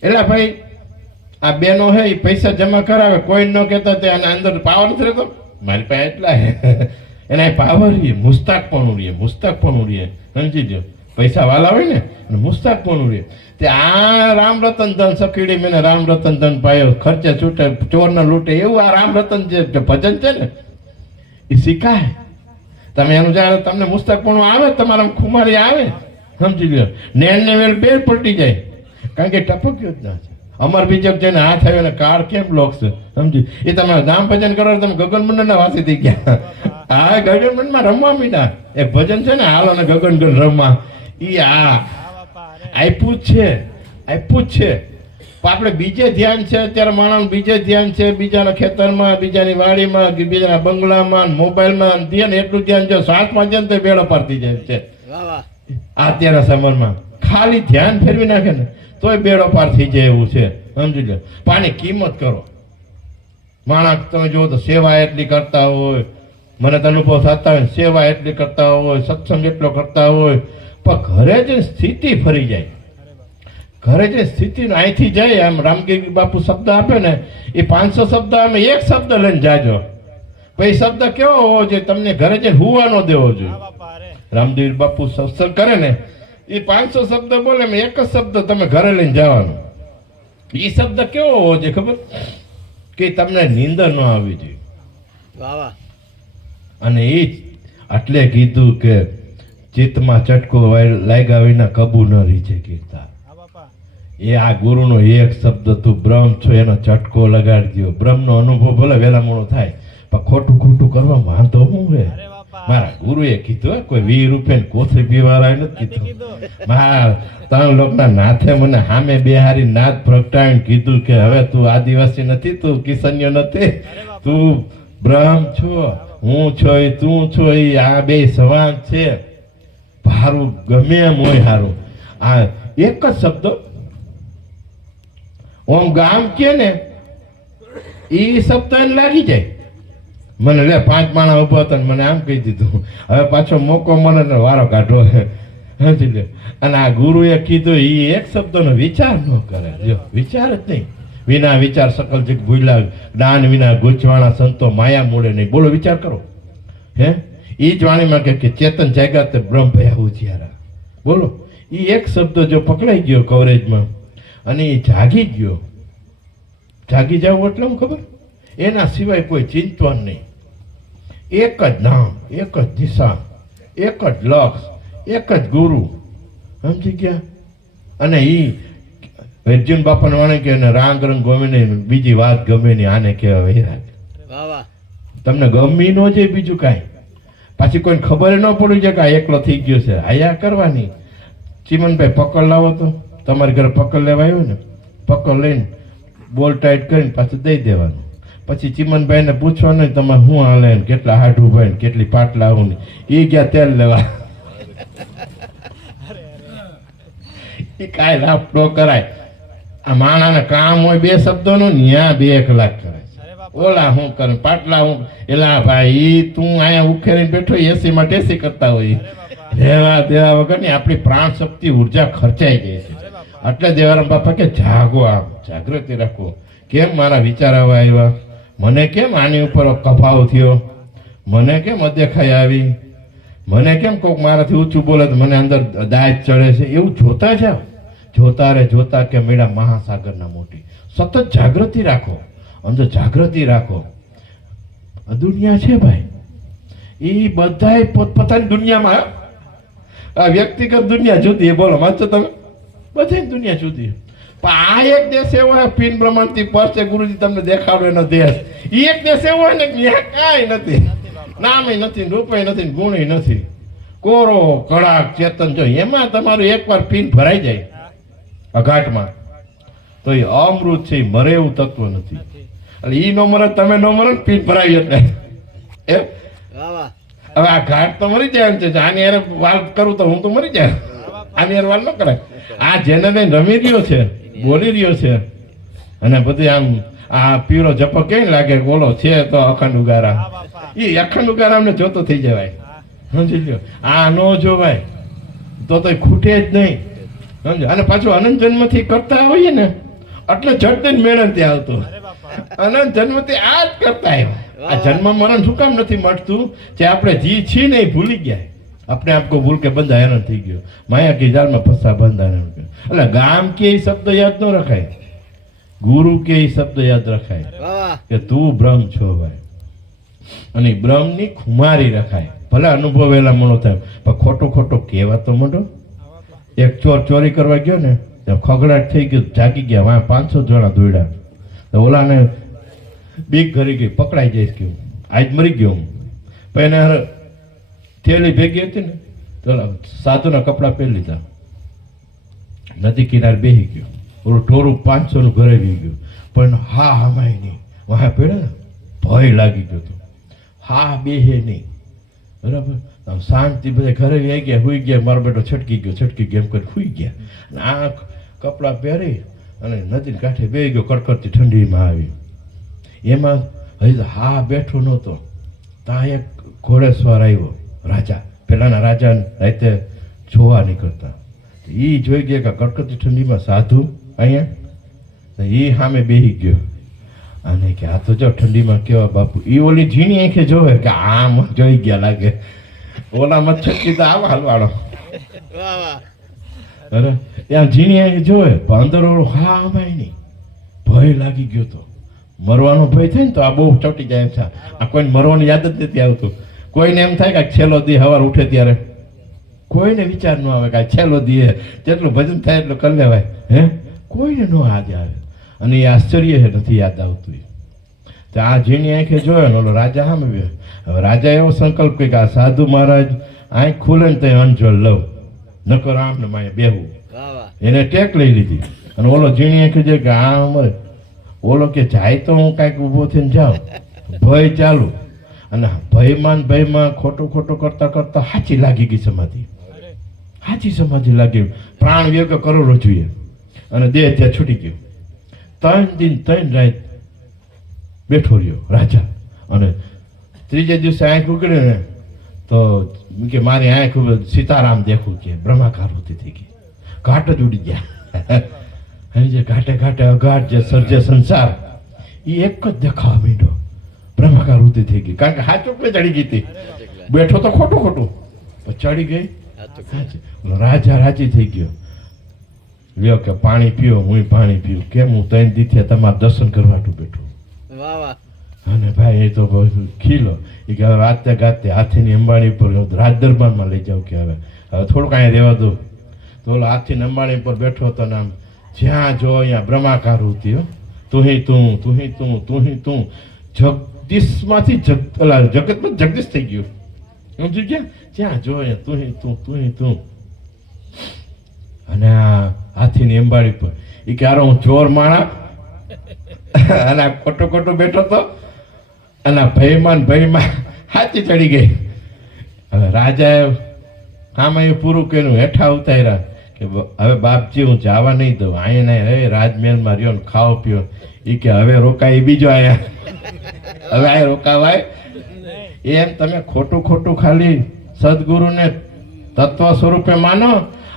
એટલે ભાઈ આ બેનો હે એ પૈસા જમા કરાવે, કોઈ ન કહેતા તે આના અંદર પાવર નથી રહેતો, મારી પાસે એટલા હે એના પાવર રહીએ, મુસ્તાકપણું રહીએ, મુસ્તાકપણું રહીએ, સમજી દો. પૈસા વાલા હોય ને અને મુસ્તાકપણું રહીએ. તે આ રામ રતન ધન સકીડી મેને રામ રતન ધન પાયો, ખર્ચે છૂટે ચોર ન લૂટે, એવું આ રામ રતન જે ભજન છે ને એ શીખાય. તમે એનું જયારે તમને મુસ્તાકપણું આવે, તમારા ખુમારી આવે, સમજી લો. નેણ ને વેલ બે પલટી જાય, કારણ કે ટપક્યો જ ના છે. અમર બીજક જેને હાથ આવ્યો ને કાળ કેમ લોકશે, સમજી. એ તમે નામ ભજન કરો તમે ગગન મંડળ ના વાસી થઈ ગયા. આ ગગન મંડળ માં રમવા મીડા એક ભજન છે ને, હાલો ને ગગન ગણ રમવા, ઈ આ આપ્યું જ છે, આપ્યું જ છે. પણ આપણે બીજે ધ્યાન છે અત્યારે, માણસ બીજે ધ્યાન છે, બીજાના ખેતરમાં, બીજાની વાડીમાં, બીજાના બંગલામાં, મોબાઈલમાં ધ્યાન, એટલું ધ્યાન છે. શ્વાસમાં ધ્યાન તો બેડો પાડતી જાય છે અત્યારના સમયમાં. ખાલી ધ્યાન ફેરવી નાખે ને તોય બેડો પાર થઈ જાય એવું છે, સમજી લો. પાણી કિંમત કરો. માણસ તમે જુઓ તો સેવા એટલી કરતા હોય, મને તો અનુભવ થતા હોય, સેવા એટલી કરતા હોય, સત્સંગ એટલો કરતા હોય, પણ ઘરે જે સ્થિતિ ફરી જાય, ઘરે જે સ્થિતિ અહીંથી જાય, આમ રામગીર બાપુ શબ્દ આપે ને એ 500 શબ્દ અમે એક શબ્દ લઈને જાજો. પછી શબ્દ કેવો હોવો જોઈએ, તમને ઘરે જઈને હુવાનો દેવો જોઈએ. રામદેવ બાપુ સત્સંગ કરે ને એ 500 શબ્દ બોલે, એમ એક જ શબ્દ તમે ઘરે લઈને જવાનો. એ શબ્દ કેવો હોવો જોઈએ ખબર, કે તમને નીંદર ન આવી જોઈએ. અને એ જ એટલે કીધું કે ચિત્તમાં ચટકો લાગ્યા વિના કબૂ ન રીજે કીર્તા. એ આ ગુરુનો એક શબ્દ તું બ્રહ્મ છો એનો ચટકો લગાડી દો. બ્રહ્મનો અનુભવ ભલે વેલા મોડો થાય, પણ ખોટું ખોટું કરવા વાંધો શું હે. મારા ગુરુએ કીધું, કોઈ 20 રૂપિયા કોથળી પીવા નથી કીધું. મારા 3 લોકના નાથે મને સામે બેહારી નાથ પ્રગટાવીને કીધું કે હવે તું આદિવાસી નથી, તું કિસન્યો નથી, તું બ્રહ્મ છો, હું છો એ તું છો, એ આ બે સવાન છે. હારું ગમે એમ હોય, હારું આ એક જ શબ્દ ઓમ ગામ કે ને એ શબ્દ એને લાગી જાય. મને લે 5 માણસ ઉભા હતા મને આમ કહી દીધું, હવે પાછો મોકો મને ને વારો કાઢો, સમજી લે. અને આ ગુરુએ કીધું એ એક શબ્દનો વિચાર ન કરે, જો વિચાર જ નહીં. વિના વિચાર સકલ જગ ભૂલા, જ્ઞાન વિના ગુચવાણા સંતો માયા મૂળે નહીં. બોલો વિચાર કરો. હે એ જ વાણીમાં કે ચેતન જાગ્યા તે બ્રહ્મ ભયા ઉજ્યારા. બોલો એ એક શબ્દ જો પકડાઈ ગયો કવરેજમાં અને એ જાગી ગયો, જાગી જાવ એટલે હું ખબર, એના સિવાય કોઈ ચિંતન નહીં. એક જ નામ, એક જ દિશા, એક જ લક્ષ, એક જ ગુરુ, સમજી ગયા. અને એ અર્જુન બાપાને વાણે કે રાંગ રંગ ગમે નહીં, બીજી વાત ગમે નહીં, આને કહેવાય વૈરાગ. તમને ગમી ન જાય બીજું કાંઈ, પાછી કોઈને ખબર ન પડી જાય કે આ એકલો થઈ ગયો છે. આયા કરવાની. ચીમનભાઈ પકડ લાવો તો તમારી ઘરે પકડ લેવા આવ્યો ને, પકડ લઈને બોલ ટાઈટ કરીને પાછું દઈ દેવાનું. પછી ચીમનભાઈને પૂછવાનું તમારે શું હાલે, કેટલા હાડું ભાઈ કેટલી પાટલા આવું, એ ગયા તેલ લેવા. એ કાંઈ લાભ ન કરાય. આ માણાને કામ હોય 2 શબ્દોનો, ન્યા 2 કલાક કરાય. ઓલા શું કરે પાટલા હું, એલા ભાઈ તું અહીંયા ઉખેરીને બેઠો એસી માં ટેસી કરતા હોય, રહેવા દેવા વગર ની આપણી પ્રાણ શક્તિ ઉર્જા ખર્ચાઈ જાય છે. એટલે દેવારામ બાપા કે જાગો, આમ જાગૃતિ રાખો. કેમ મારા વિચાર આવા આવ્યા, મને કેમ આની ઉપર કભાવ થયો, મને કેમ અદેખાઈ આવી, મને કેમ કોઈક મારાથી ઊંચું બોલે તો મને અંદર દાયત ચડે છે, એવું જોતા જાઓ. જોતા રે જોતા કે મેળા મહાસાગરના મોટી. સતત જાગૃતિ રાખો, અંદર જાગૃતિ રાખો. દુનિયા છે ભાઈ, એ બધા પોતપોતાની દુનિયામાં. આ વ્યક્તિગત દુનિયા જુદી, બોલો માનશો તમે, બધી દુનિયા જુદી. પણ આ એક દેશ એવો હોય પિન બ્રહ્માંડથી પર છે, ગુરુજી તમને દેખાડો એનો દેશ. એ એક દેશ એવો હોય ને ત્યાં કાંઈ નથી, નામે નથી, રૂપે નથી, ગુણ નથી, કોરો કડાક ચેતન. જો એમાં તમારું એકવાર પિન ભરાઈ જાય અઘાટમાં તો એ અમૃત છે, મરે એવું તત્વ નથી. એટલે ઈ નો મરે, તમે નો મરે, પીઠ ભરાવી એટલે એમ. હવે આ ઘાટ તો મરી જાય છે, આની યાર વાત કરું તો હું તો મરી જાય. આની હારે વાર ન કરાય. આ જેને લઈને રમી રહ્યો છે, બોલી રહ્યો છે, અને બધી આમ આ પીળો જપો કેમ લાગે ઓલો છે તો અખંડ ઉગારા, એ અખંડ ઉગારા અમને જોતો થઈ જવાય. સમજી લ્યો, આ નો જોવાય તો ખૂટે જ નહીં. સમજો. અને પાછું અનંત જન્મથી કરતા હોઈએ ને એટલે જડતી મેળવતી આવતો. અનંત જન્મથી આ જ કરતા આવ્યા. આ જન્મ મરણ શું કામ નથી મળતું? જે આપણે જી છીએ ને એ ભૂલી ગયા. अपने आप को भूल के बंदा हैरान थी गयो, माया की जाल में फंसा बंदा हैरान गयो. એટલે ગામ કે શબ્દ યાદ ન રખાય, ગુરુ કે શબ્દ યાદ રખાય કે તું બ્રહ્મ છો ભાઈ. અને બ્રહ્મની ખુમારી રખાય. ભલે અનુભવેલા મનો થાય પણ ખોટો ખોટો કહેવા તો મોટો. એક ચોર ચોરી કરવા ગયો ને ખગડાટ થઈ ગયો, જાગી ગયા, વાં 500 જણા દોડ્યા. તો ઓલાને બીક ઘરી ગઈ, પકડાઈ જઈશ કે આજ મરી ગયો હું. પણ એને થેલી ભેગી હતી ને તો સાધુના કપડા પહેરી લીધા, નદી કિનારે બેસી ગયો. ઓલું ટોરું 500 નું ઘરે આવી ગયું, પણ હા હમાય નહીં. વાહ પેડા ભય લાગી ગયો તો, હા બેહે નહીં. બરાબર, શાંતિ બધા ઘરે આવી ગયા, હુઈ ગયા. મારો બેટો છટકી ગયો એમ કરી હુઈ ગયા. અને આ કપડા પહેરી અને નદી કાંઠે બેસી ગયો. કડકડતી ઠંડીમાં આવી. એમાં હજી હા બેઠો નહોતો, ત્યાં એક ઘોડેસવાર આવ્યો રાજા. પેલાના રાજા રાતે જોવા નીકળતા, એ જોઈ ગયા કે કડકડતી ઠંડીમાં સાધુ અહીંયા, એ સામે બેસી ગયો. અને કે આ તો જો ઠંડીમાં કેવા બાપુ. એ ઓલી ઝીણી આંખે જોવે કે આમ જોઈ ગયા લાગે. ઓલા મચ્છર તો આવા હલવાડો. અરે ત્યાં ઝીણી આંખે જોવે પણ અંદર ઓળો હા આમાં નહીં. ભય લાગી ગયો તો, મરવાનો ભય થાય ને તો આ બહુ ચોટી જાય એમ છે. આ કોઈને મરવાની યાદ જ નથી આવતું. કોઈને એમ થાય કે છેલ્લો દી સવાર ઉઠે ત્યારે કોઈને વિચાર ન આવે કે છેલ્લો દી જેટલું ભજન થાય એટલું કરી લેવાય. હે, કોઈને ન યાદ આવે. અને એ આશ્ચર્ય છે નથી યાદ આવતું. તો આ ઝીણી આંખે જોયો ને ઓલો રાજા સામે બેઠો. હવે રાજા એવો સંકલ્પ કર્યો કે આ સાધુ મહારાજ આંખ ખુલે ને તે અંજળ લઉં, નકર આમ ને માએ બેહું. એને ટેક લઈ લીધી. અને ઓલો ઝીણી આંખે જોયો કે આ અમારે ઓલો કે જાય તો હું કાંઈક ઊભો થઈને જાઉં. ભય ચાલુ. અને ભયમાં ખોટું કરતા કરતા સાચી લાગી ગઈ સમાધિ. સાચી સમાધિ લાગી, પ્રાણ વ્યગ કરોડો જોઈએ. અને દેહ ત્યાં છૂટી ગયો. 3 દિન 3 રાત બેઠો રહ્યો રાજા. અને ત્રીજે દિવસે આંખ ઉગડી ને તો કે મારી આંખ સીતારામ દેખું કે બ્રહ્માકાર હોતી થઈ ગઈ. ઘાટ જ ઉડી ગયા. જે ઘાટે ઘાટે અઘાટ જે સર્જે સંસાર એ એક જ દેખાવા માંડ્યો. બ્રહ્માકાર વૃત્તિ થઈ ગઈ. કારણ કે હાચું પે ચડી ગઈ હતી. બેઠો તો ખોટું ચડી ગઈ. રાજા રાજી થઈ ગયો. લ્યો કે પાણી પીઓ, હું પાણી પીવું. કેમ? હું 3 દીથી તમારે દર્શન કરવાટું બેઠું. અને ભાઈ એ તો ખીલો. એ કે હવે વાતે ગાતે હાથીની અંબાણી પર રાજ દરબારમાં લઈ જાઉં. કે હવે થોડુંક અહીંયા રહેવા દો. તો ઓલો હાથીની અંબાણી પર બેઠો હતો ને આમ જ્યાં જો અહીંયા બ્રહ્માકાર વૃત્તિ. તું જગદીશમાંથી જગતમાં જગદીશ થઈ ગયું. સમજી ગયા? જ્યાં જો તું. અને આ હાથીની અંબાડી પર એ ક્યારો હું ચોર માણા અને આ ખોટું બેઠો હતો. અને ભયમાં હાથી ચડી ગઈ. હવે રાજાએ કામ એ પૂરું કર્યું, હેઠા ઉતાર્યા કે હવે બાપજી હું જવા નહીં દઉં. અહીંયા નહીં, રાજમહેલમાં રહ્યો ને ખાઓ પીઓ. એ કે હવે રોકાય બીજો આયા. હવે આ રોકાવાય એમ. તમે ખોટું ખાલી સદગુરુને તત્વ સ્વરૂપે માનો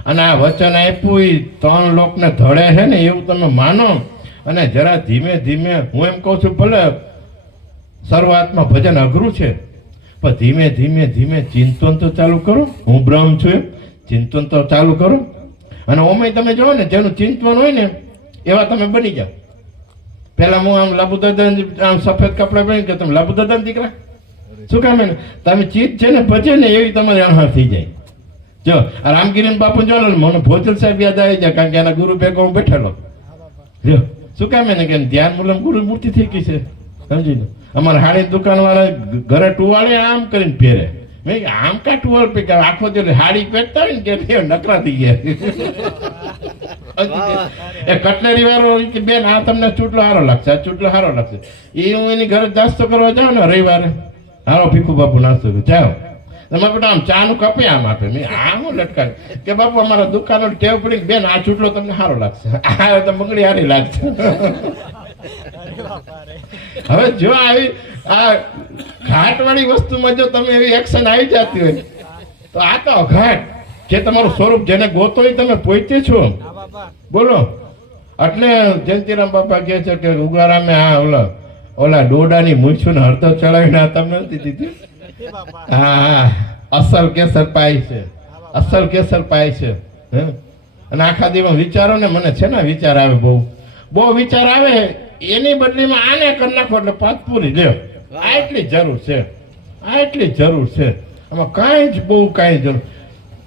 અને આ વચન આપ્યું એ 3 લોકને ધડે છે ને એવું તમે માનો. અને જરા ધીમે ધીમે, હું એમ કહું છું ભલે શરૂઆતમાં ભજન અઘરું છે પણ ધીમે ચિંતન તો ચાલુ કરો. હું બ્રહ્મ છું એમ ચિંતન તો ચાલુ કરો. અને ઓમે તમે જોવો ને જેનું ચિંતન હોય ને એવા તમે બની જાઓ. પેલા હું આમ લાબુદાદા આમ સફેદ કપડા પહેરી કે તમે લાબુદાદા દીકરા શું કામ? તમે ચીજ છે ને ભજે ને એવી તમારી અણહાર થઈ જાય. જો આ રામગીરી બાપુ જો મને ભોજલ સાહેબ યાદ આવી જાય. કારણ કે એના ગુરુ ભેગો હું બેઠેલો. જો શું કામ એને કે ધ્યાન મૂલમ ગુરુ મૂર્તિ થઈ ગઈ છે. સમજી લો. અમારા હાડી દુકાન વાળા ઘરે ટુવાળે આમ કરીને પહેરે. મેં આમ કા ટુવાળ પે આખો દિવસ હાડી પહેરતા હોય ને કે નકરા થઈ ગયા. એ કટલેરી વાળો કે બેન આ તમને ચૂંટલો સારો લાગશે, આ ચૂંટલો સારો લાગશે. એ હું એની ઘરે નાસ્તો કરવા જાઉં ને રવિવારે, હારો ભીખુ બાપુ નાસ્તો જાઓ તમારા બેટા આમ ચાનું કપે આમ આપે. મેં આમ લટકાવ્યું કે બાપુ અમારા દુકાનો ટેવ પડી બેન આ ચૂંટલો તમને સારો લાગશે, આ તો મગડી હારી લાગશે. હવે જો આવી આ ઘાટવાળી વસ્તુમાં જો તમે એવી એક્શન આવી જતી હોય તો આ તો અઘાટ જે તમારું સ્વરૂપ જેને ગોતો એ તમે પોતે છો. બોલો એટલે જયંતિરામ બાપા કહે છે કે ઉગારામે આ ઓલા ડોડાની મૂછું ને હળદર ચડાવીને આ તમને નથી દીધી. હા અસલ કેસર પાય છે, અસલ કેસર પાય છે. અને આખા દિવસ વિચારો ને મને છે ને વિચાર આવે, બહુ વિચાર આવે. એની બદલીમાં આને કરી નાખો એટલે પાત પૂરી લ્યો. આ એટલી જરૂર છે, આ એટલી જરૂર છે. આમાં કાંઈ જ બહુ કાંઈ જરૂર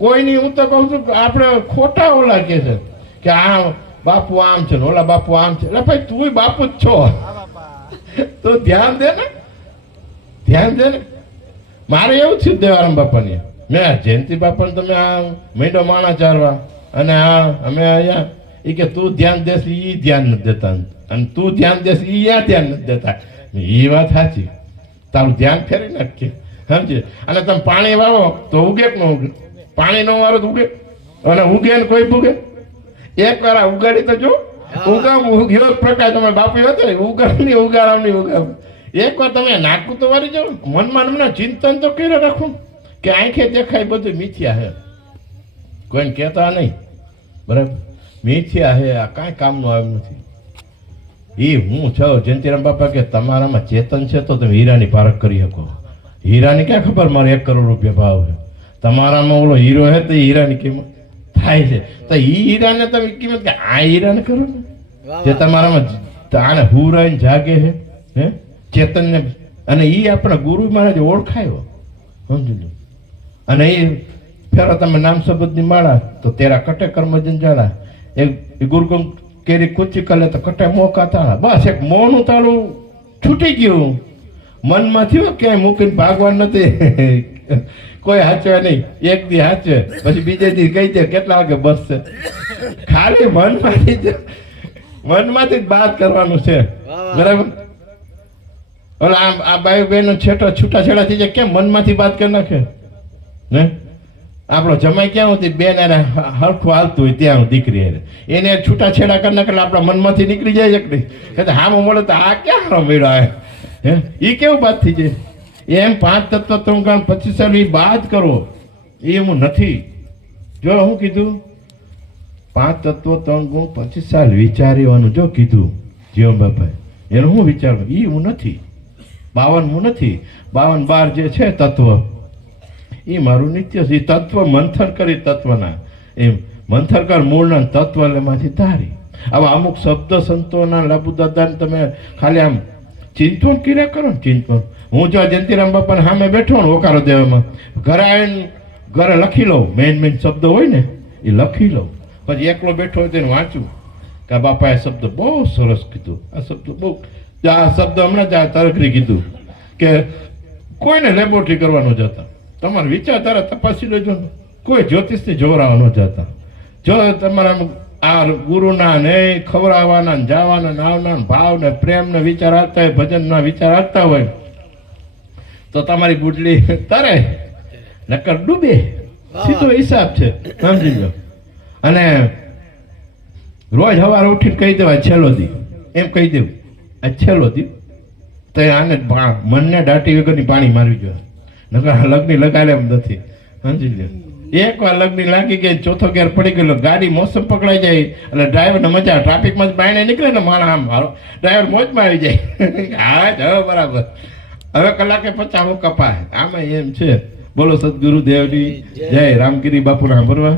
કોઈની. હું તો કહું છું આપણે ખોટા ઓલા કે છે કે આ બાપુ આમ છે ને ઓલા બાપુ આમ છે. એટલે ભાઈ તું બાપુ જ છો તો ધ્યાન દે ને, ધ્યાન દે ને. મારે એવું થયું દેવારામ બાપાની, મેં જયંતિ બાપાને તમે આ મીંડો માણા ચારવા અને આ અમે અહીંયા એ કે તું ધ્યાન દેશ એ ધ્યાન નથી દેતા અને તું ધ્યાન દેશ એ ધ્યાન નથી દેતા. એ વાત સાચી, તારું ધ્યાન ફેરી નાખીએ સમજે. અને તમે પાણી વાવો તો ઉગે કે ન ઉગે? પાણી ન વાવો તો ઉગે, અને ઉગે ને કોઈ ભૂગે? એક વાર ઉગાડી તો જો ઉગામ ઉગ્યો પ્રકાશ તમે બાપુ હતો ઉગામ નહીં ઉગારામ નહીં ઉગામ. એક વાર તમે નાખું તો વારી જાઓ. મનમાં મને ચિંતન તો કર્યો રાખું કે આંખે દેખાય બધું મિથ્યા હે, કોઈને કહેતા નહીં. બરાબર, મિથ્યા હે, આ કાંઈ કામનું આવ્યું નથી. એ હું છો જયંતિરામ બાપા કે તમારામાં ચેતન છે તો તમે હીરાની પારખ કરી શકો. હીરાની ક્યાં ખબર મારે 1 કરોડ રૂપિયા ભાવ છે, તમારામાં ઓલો હીરો હે તો હીરાની કિંમત થાય છે. તો ઈ હીરાને તમે કિંમત કે આ હીરાને કરો ને જે તમારામાં આને હુરાઈને જાગે છે હે ચેતનને. અને ઈ આપણા ગુરુ મહારાજ ઓળખાયો સમજી લો. અને એ ફેરો તમે નામ શબ્દની માળા તો તેરા કટે કર્મજન જાળા એ ગુરુકુમ કેરી કુચી કલે તો કટે મોકા તાળા. બસ એક મોનું તાળું છૂટી ગયું મનમાંથી. ક્યાંય મૂકીને ભાગવાનું નથી, કોઈ હાચવે નહીં. એક દી હાચવે પછી બીજે દી કહી દે કેટલા વાગે બસ છે. ખાલી મનમાંથી જ બાત કરવાનું છે. બરાબર, ઓલા આ બાયુ બહેનો છૂટાછેડા થઈ જાય કેમ મનમાંથી વાત કરી નાખે ને? આપણો જમાઈ ક્યાં હોતી બેન એને હરખું હાલતું હોય ત્યાં દીકરી એને છૂટાછેડા કરી નાખે આપણા મનમાંથી નીકળી જાય એક નહીં કે હા મળે તો આ ક્યાં હારો મેળો આવે હે? એ કેવું વાત થઈ જાય? એમ 5 તત્વ ત્રણ 25 સાલ બાદ કરો એ હું નથી. જો હું કીધું 5 તત્વ 3 ગુણ 25 સાલ વિચારવાનું જો કીધું જીવન બાપાએ, એનું હું વિચારવું એ હું નથી. 52 હું નથી, 52 બાર જે છે તત્વ એ મારું નિત્ય છે. તત્વ મંથન કરી તત્વના એમ મંથન કર મૂળના તત્વ માંથી ધારી. આવા અમુક શબ્દ સંતોના લાભુ દાદાને તમે ખાલી આમ ચિંતન કર્યા કરો ને ચિંતન. હું જો જયંતિરામ બાપાને સામે બેઠો ને ઓકારો દેવામાં ઘરે આવીને ઘરે લખી લઉં મેન શબ્દ હોય ને એ લખી લઉં. પછી એકલો બેઠો હોય તેને વાંચું કે બાપાએ શબ્દ બહુ સરસ કીધું. આ શબ્દ બહુ આ શબ્દ હમણાં જ આ તરકરી કીધું કે કોઈને લેબોરેટરી કરવા ન જતા, તમારા વિચારધારા તપાસી લેજો. કોઈ જ્યોતિષથી જોરાવા ન જતા. જો તમારા આ ગુરુના ને ખવડાવવાના ને જવાના નાવના ભાવ ને પ્રેમ ને વિચાર આવતા હોય, ભજનના વિચાર આવતા હોય તો તમારી ગુડલી તરે નકર ડૂબે. સીધો હિસાબ છે સમજી લો. અને રોજ સવારે ઉઠીને કહી દેવાય છેલ્લો દી, એમ કહી દેવું આ છેલ્લો દી. તો આને મનને દાટી વગરની પાણી મારવી જોઈએ. નકર લગ્ન લગાડે એમ નથી સમજી લો. એક વાર લગ્ન લાગી ગઈ, ચોથો ગેર પડી ગયેલો, ગાડી મોસમ પકડાઈ જાય એટલે ડ્રાઈવરને મજા. ટ્રાફિકમાં બાયણે નીકળે ને માણસ આમ મારો ડ્રાઈવર મોજમાં આવી જાય. હા જ હવે બરાબર, હવે કલાકે 50 કપાય. આમાં એમ છે. બોલો સદગુરુ દેવની જય. રામગીરી બાપુના ભરવા.